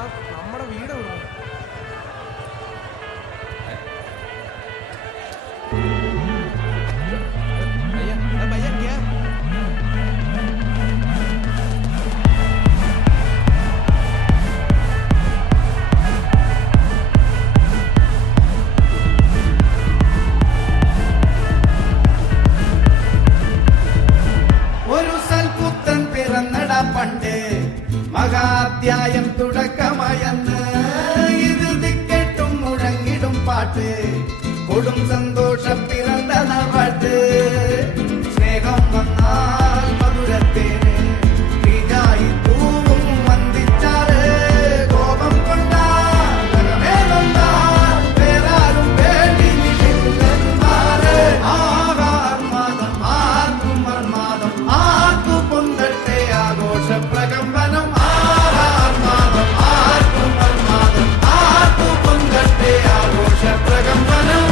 നമ്മുടെ വീട് പണ്ട് മഹാധ്യായം തുടക്കമായെന്ന് ഇത് ദിക്കെട്ടും മുഴങ്ങിടും പാട്ട് കൊടും സന്തോഷം പിറന്ന നാട്ട് സ്നേഹം വന്നാൽ മധുരത്തേന് തീയായി തൂവും വന്ദിച്ചാറ് കോപം കൊണ്ടാൽ വേറാരും വേണ്ടി മാറ് ആകാർമാദം ആർക്കും മർമാദം ആർക്കു പൊന്തട്ടെ ആഘോഷ പ്രകമ്പനം ആകാർമാദം ആർക്കും മർമാദം ആർക്കു പൊന്തട്ടെ ആഘോഷ പ്രകമ്പനം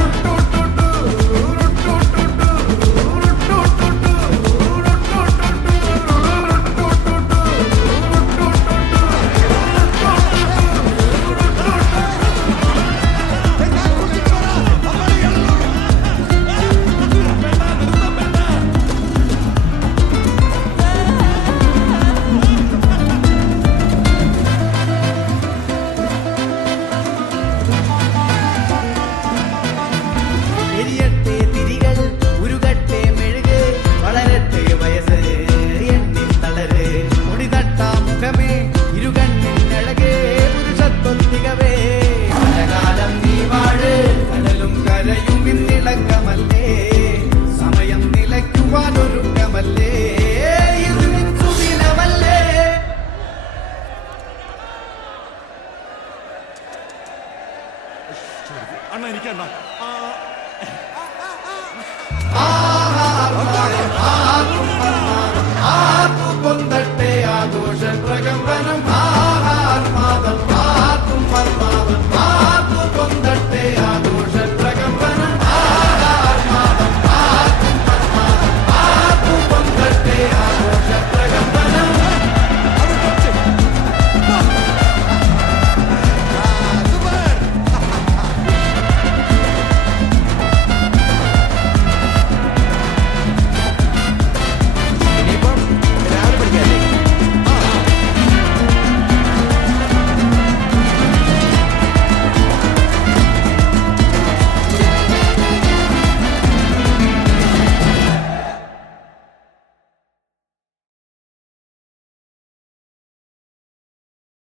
സമയം നിലയ്ക്കുവാനൊരുക്കമല്ലേ ഇത് സുദിനമല്ലേ അണ്ണ എനിക്ക് അണ്ണ ആഘോഷ പ്രകമ്പനം